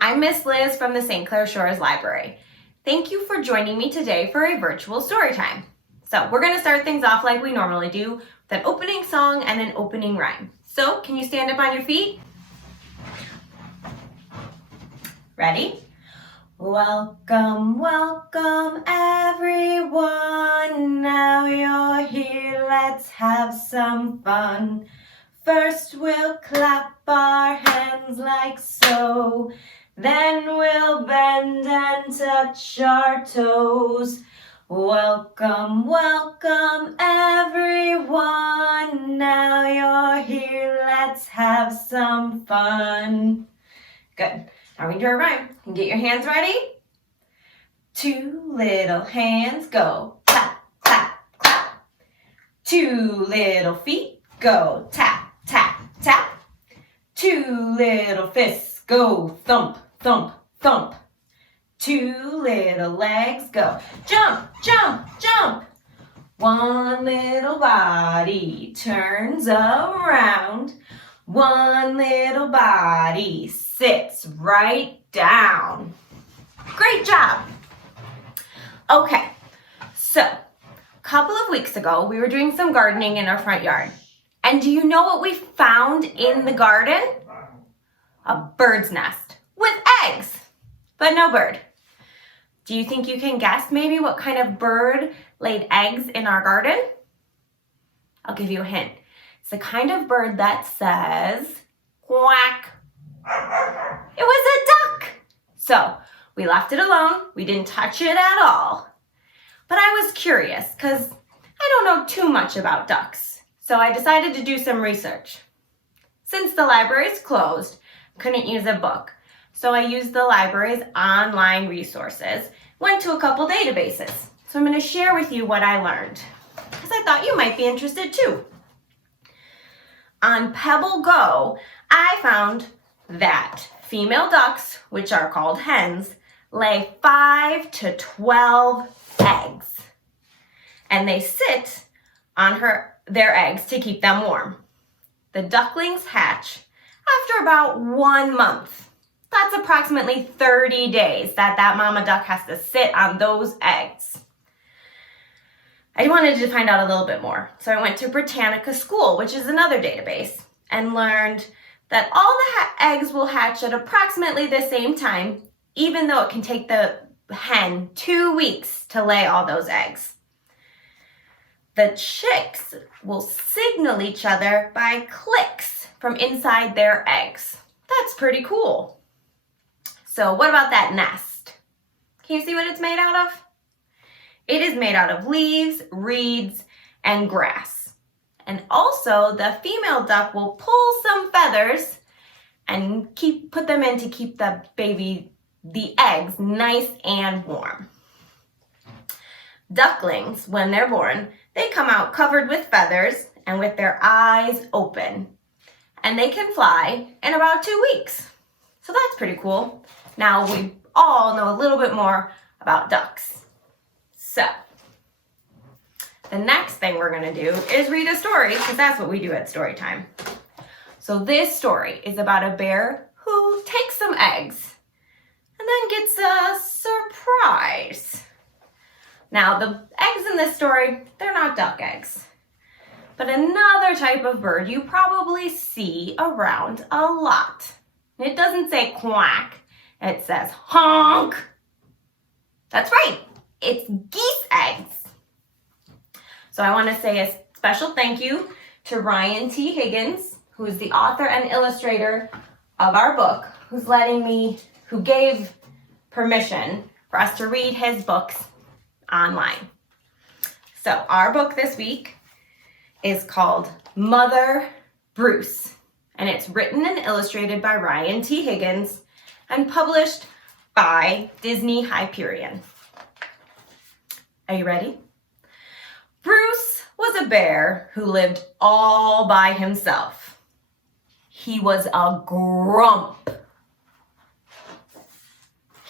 I'm Miss Liz from the St. Clair Shores Library. Thank you for joining me today for a virtual story time. So we're going to start things off like we normally do with an opening song and an opening rhyme. So can you stand up on your feet? Ready? Welcome, welcome everyone. Now you're here, let's have some fun. First we'll clap our hands like so. Then we'll bend and touch our toes. Welcome, welcome everyone. Now you're here, let's have some fun. Good. Now we can do our rhyme. You can get your hands ready. Two little hands go clap, clap, clap. Two little feet go tap, tap, tap. Two little fists go thump, thump, thump. Two little legs go jump, jump, jump. One little body turns around. One little body sits right down. Great job. Okay, so a couple of weeks ago, we were doing some gardening in our front yard. And do you know what we found in the garden? A bird's nest with eggs, but no bird. Do you think you can guess maybe what kind of bird laid eggs in our garden? I'll give you a hint. It's the kind of bird that says quack. It was a duck. So we left it alone. We didn't touch it at all. But I was curious because I don't know too much about ducks. So I decided to do some research. Since the library's closed, I couldn't use a book. So I used the library's online resources, went to a couple databases. So I'm going to share with you what I learned because I thought you might be interested too. On Pebble Go, I found that female ducks, which are called hens, lay 5 to 12 eggs. And they sit on their eggs to keep them warm. The ducklings hatch after about 1 month. That's approximately 30 days that mama duck has to sit on those eggs. I wanted to find out a little bit more, so I went to Britannica School, which is another database, and learned that all the eggs will hatch at approximately the same time, even though it can take the hen 2 weeks to lay all those eggs. The chicks will signal each other by clicks from inside their eggs. That's pretty cool. So what about that nest? Can you see what it's made out of? It is made out of leaves, reeds, and grass. And also the female duck will pull some feathers and put them in to keep the eggs nice and warm. Ducklings, when they're born, they come out covered with feathers and with their eyes open. And they can fly in about 2 weeks. So that's pretty cool. Now we all know a little bit more about ducks. So the next thing we're going to do is read a story, because that's what we do at story time. So this story is about a bear who takes some eggs and then gets a surprise. Now the eggs in this story, they're not duck eggs, but another type of bird you probably see around a lot. It doesn't say quack, it says honk. That's right, it's geese eggs. So I want to say a special thank you to Ryan T. Higgins, who is the author and illustrator of our book, who gave permission for us to read his books online. So our book this week is called Mother Bruce, and it's written and illustrated by Ryan T. Higgins and published by Disney Hyperion. Are you ready? Bruce was a bear who lived all by himself. He was a grump.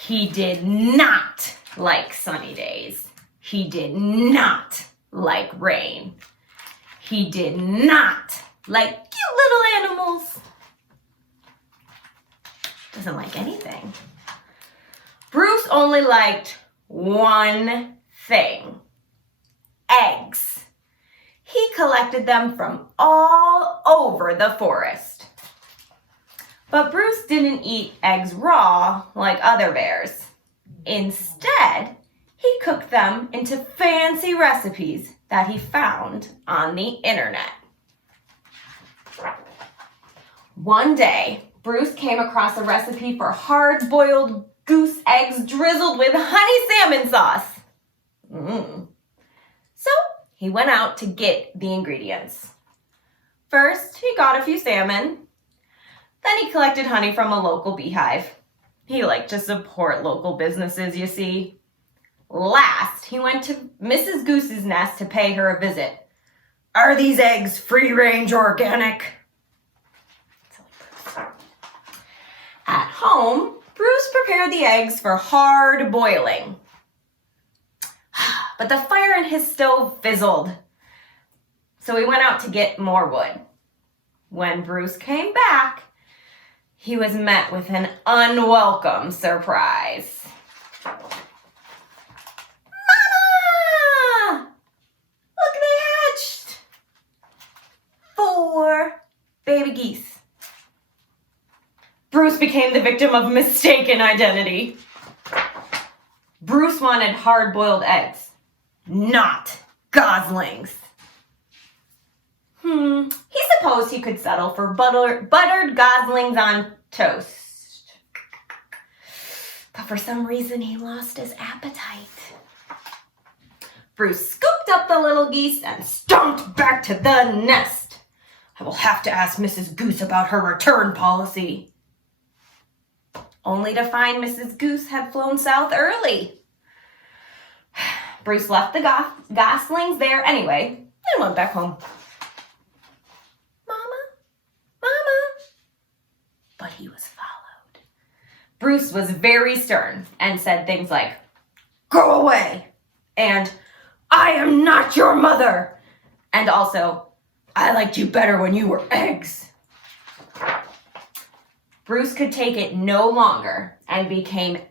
He did not like sunny days. He did not like rain. He did not like cute little animals. Doesn't like anything. Bruce only liked one thing: eggs. He collected them from all over the forest. But Bruce didn't eat eggs raw like other bears. Instead, he cooked them into fancy recipes that he found on the internet. One day, Bruce came across a recipe for hard-boiled goose eggs drizzled with honey salmon sauce. So he went out to get the ingredients. First, he got a few salmon. Then he collected honey from a local beehive. He liked to support local businesses, you see. Last, he went to Mrs. Goose's nest to pay her a visit. Are these eggs free-range organic? At home, Bruce prepared the eggs for hard boiling. But the fire in his stove fizzled. So he went out to get more wood. When Bruce came back, he was met with an unwelcome surprise. Mama! Look, they hatched 4 baby geese. Bruce became the victim of mistaken identity. Bruce wanted hard-boiled eggs, not goslings. He supposed he could settle for buttered goslings on toast. But for some reason, he lost his appetite. Bruce scooped up the little geese and stomped back to the nest. I will have to ask Mrs. Goose about her return policy. Only to find Mrs. Goose had flown south early. Bruce left the goslings there anyway and went back home. Mama. But he was followed. Bruce was very stern and said things like, go away, and I am not your mother, and also, I liked you better when you were eggs. Bruce could take it no longer and became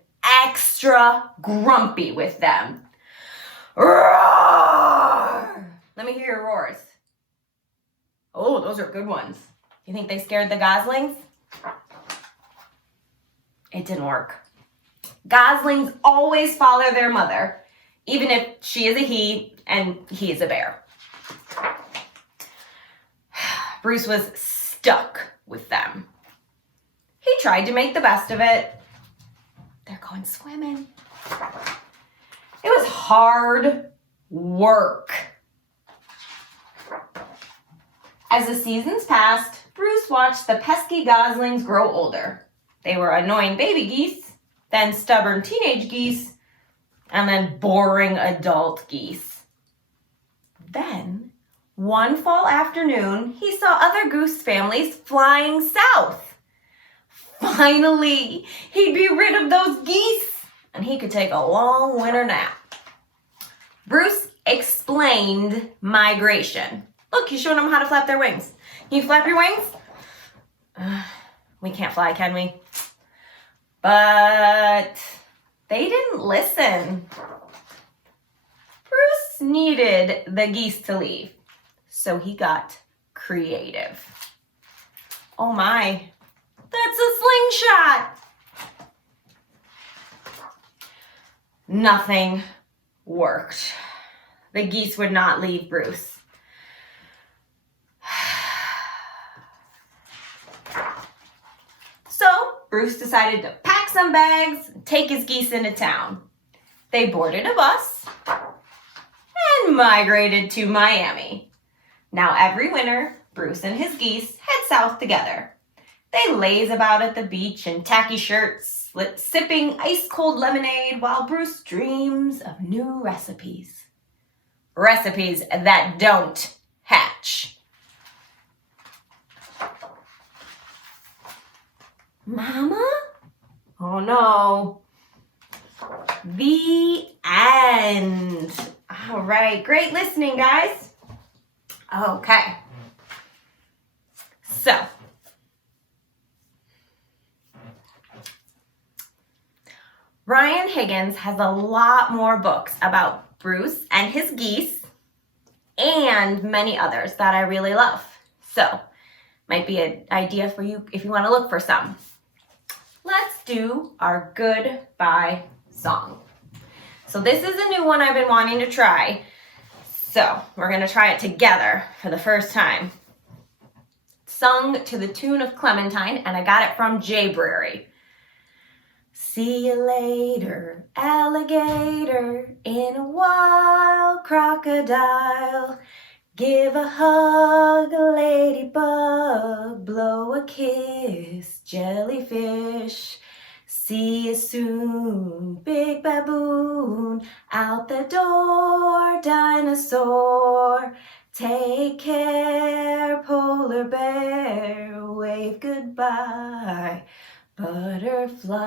extra grumpy with them. Roar! Let me hear your roars. Oh, those are good ones. You think they scared the goslings? It didn't work. Goslings always follow their mother, even if she is a he and he is a bear. Bruce was stuck with them. He tried to make the best of it. They're going swimming. It was hard work. As the seasons passed, Bruce watched the pesky goslings grow older. They were annoying baby geese, then stubborn teenage geese, and then boring adult geese. Then, one fall afternoon, he saw other goose families flying south. Finally, he'd be rid of those geese, and he could take a long winter nap. Bruce explained migration. Look, he's showing them how to flap their wings. Can you flap your wings? We can't fly, can we? But they didn't listen. Bruce needed the geese to leave, so he got creative. Oh my, that's a slingshot! Nothing worked. The geese would not leave Bruce. So Bruce decided to pack some bags and take his geese into town. They boarded a bus and migrated to Miami. Now every winter, Bruce and his geese head south together. They laze about at the beach in tacky shirts, sipping ice-cold lemonade while Bruce dreams of new recipes. Recipes that don't hatch. Mama? Oh no. The end. All right, great listening, guys. Okay. So, Ryan Higgins has a lot more books about Bruce and his geese and many others that I really love. So, might be an idea for you if you want to look for some. Let's do our goodbye song. So this is a new one I've been wanting to try. So we're going to try it together for the first time. Sung to the tune of Clementine, and I got it from Jaybrary. See you later, alligator, in a wild crocodile. Give a hug, a ladybug, blow a kiss, jellyfish. See you soon, big baboon, out the door, dinosaur. Take care, polar bear, wave goodbye, butterfly.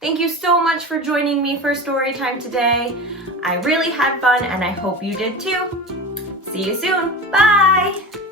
Thank you so much for joining me for story time today. I really had fun and I hope you did too. See you soon. Bye.